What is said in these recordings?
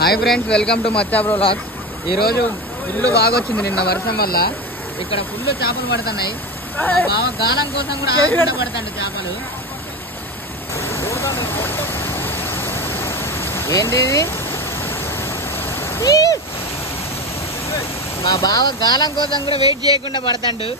Hi friends, welcome to Maccha bro vlogs. ఈరోజు full బాగా వచ్చింది నిన్న వర్షం వల్ల. ఇక్కడ ఫుల్ చేపలు పడుతున్నాయి. బాగా గాలం కోసం కూడా ఆగకుండా పడతాండి చేపలు. ఏంటి మా బావ గాలం కోసం కూడా వెయిట్ చేయకుండా పడతాండు.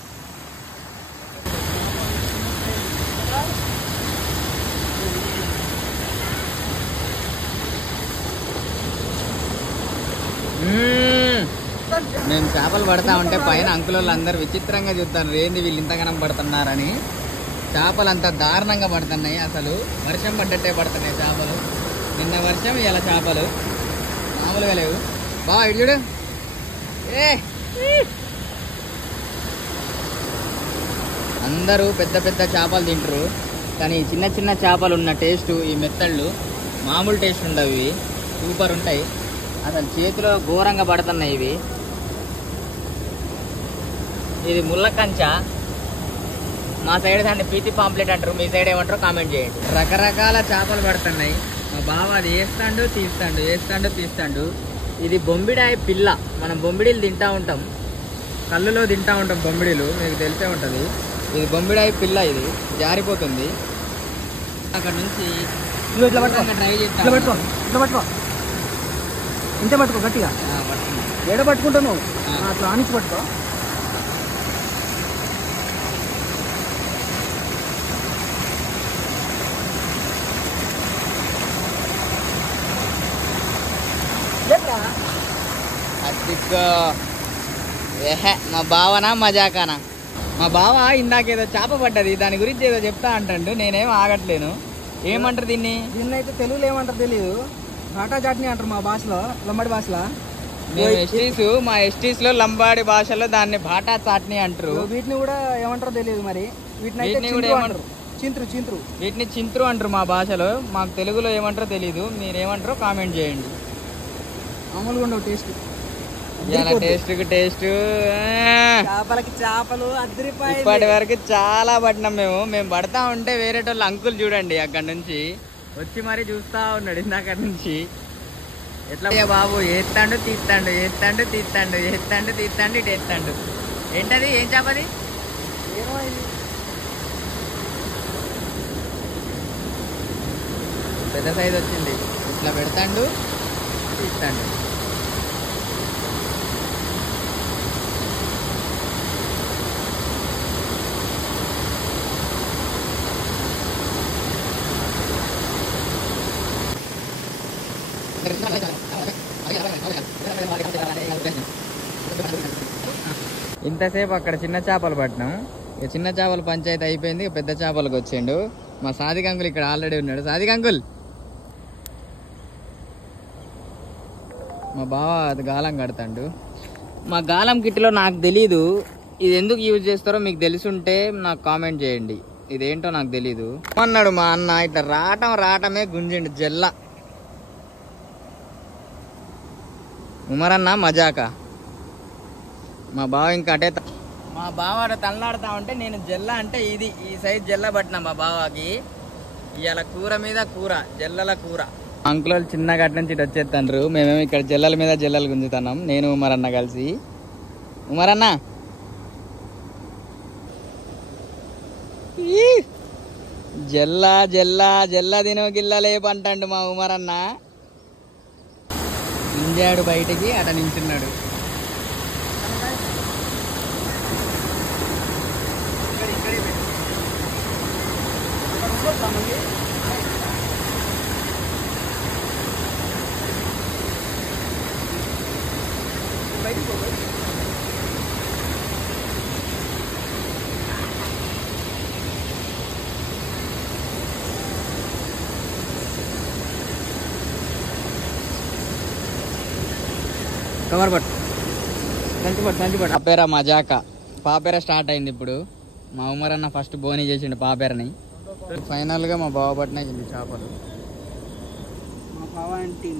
మేము చేపలు పడతా ఉంటే పైన అంకుల్ వాళ్ళు అందరు విచిత్రంగా చూస్తారు, ఏంది వీళ్ళు ఇంతగానం పడుతున్నారని. చేపలు అంత దారుణంగా పడుతున్నాయి, అసలు వర్షం పడ్డట్టే పడుతున్నాయి చేపలు. నిన్న వర్షం ఇలా చేపలు మామూలుగా లేవు. బాగా ఇటు చూడు, అందరూ పెద్ద పెద్ద చేపలు తింటారు, కానీ చిన్న చిన్న చేపలు ఉన్న టేస్ట్ ఈ మెత్తళ్ళు మామూలు టేస్ట్ ఉండవు. ఇవి సూపర్ ఉంటాయి, అసలు చేతిలో ఘోరంగా పడుతున్నాయి ఇవి. ఇది ముళ్ళ కంచ, మా సైడ్ దాన్ని పీతి పాంప్లెట్ అంటారు, మీ సైడ్ ఏమంటారో కామెంట్ చేయండి. రకరకాల చేపలు పడుతున్నాయి. మా బావ అది వేస్తాడు తీస్తాడు, వేస్తాడు తీస్తాడు. ఇది బొమ్మిడాయి పిల్ల. మనం బొమ్మిడీలు తింటా ఉంటాం, కళ్ళులో తింటా ఉంటాం బొమ్మిడీలు, మీకు తెలిసే ఉంటుంది. ఇది బొమ్మిడాయి పిల్ల, ఇది జారిపోతుంది. అక్కడ నుంచి ట్రై చేస్తాను. ఇంతే పట్టుకో గట్టిగా, ఏడ పట్టుకుంటాను అట్లా ఆనిచ్చి పట్టుకో. మా బావనా మజాకానా? మా బావ ఇందాకేదో చేప పడ్డది, దాని గురించి ఏదో చెప్తా అంటాడు, నేనేం ఆగట్లేను. ఏమంటారు దీన్ని? దీన్ని అయితే తెలుగులో ఏమంటారు తెలియదు, ఘాటా చట్నీ అంటారు మా భాషలో, లంబాడి భాషలో. మా ఎస్టీస్ లో లంబాడి భాషలో దాన్ని భాటా చాట్నీ అంటారు. వీటిని కూడా ఏమంటారో తెలియదు మరి. వీటిని కూడా ఏమంటారు? చింత్రు. చింత్రు, వీటిని చింత్రు అంటారు మా భాషలో. మాకు తెలుగులో ఏమంటారో తెలీదు, మీరేమంటారో కామెంట్ చేయండి. మామూలుగా ఉండవు టేస్ట్. టేస్ట్ చేపలకి చేపలు అద్దరిపాయి. ఇప్పటి వరకు చాలా పడినాం మేము పడతా ఉంటే వేరేటోళ్ళు అంకుల్ చూడండి అక్కడ నుంచి వచ్చి మరీ చూస్తా ఉన్నాడు ఇందాక నుంచి. ఎట్లా బాబు ఏస్తాడు తీస్తాడు, ఏస్తాడు తీస్తాడు, ఏస్తాడు తీస్తాడు, ఇటు ఎత్తాడు. ఏంటది? ఏం చేపది? పెద్ద సైజ్ వచ్చింది. ఇట్లా పెడతాడు తీస్తాడు. ఇంతసేపు అక్కడ చిన్న చేపలు పట్టినాం. ఇక చిన్న చేపల పంచాయతీ అయిపోయింది, ఇక పెద్ద చేపలకు వచ్చిండు. మా సాదిక్ అంకుల్ ఇక్కడ ఆల్రెడీ ఉన్నాడు. సాదిక్ అంకుల్, మా బావ అది గాలం కడతాడు. మా గాలం కిట్లో నాకు తెలీదు, ఇది ఎందుకు యూజ్ చేస్తారో మీకు తెలుసుంటే నాకు కామెంట్ చేయండి. ఇదేంటో నాకు తెలీదు అన్నాడు మా అన్న. ఇట్లా రావటమే గుంజిండు జల్ల. ఉమరన్న మజాక. మా బావ ఇంకా అటే మా బావ తలనాడుతా ఉంటే నేను జల్ల అంటే ఇది ఈ సైజ్ జల్ల పట్టినా మా బావకి. ఇవాళ కూర మీద కూర, జల్లల కూర. అంకుల్ చిన్నగా అటు నుంచి ఇటు వచ్చేస్తాండ్రు, మేమేమో ఇక్కడ జల్లల మీద జల్లలు గుంజుతున్నాం, నేను ఉమరన్న కలిసి. ఉమరన్న జల్ల జల్ల జల్ల తినో గిల్ల లేపంటాడు మా ఉమరన్న. ఇంజాడు బయటికి అట నించున్నాడు. కవర్ పట్టు, సంచి పట్టు. పాపేర మజాక, పాపేర స్టార్ట్ అయింది ఇప్పుడు. మా ఉమర్ అన్న ఫస్ట్ బోనీ చేసిండు పాపేరని. ఫైనల్ గా మా బావ పట్టిన చేపలు. మా బావ అంటే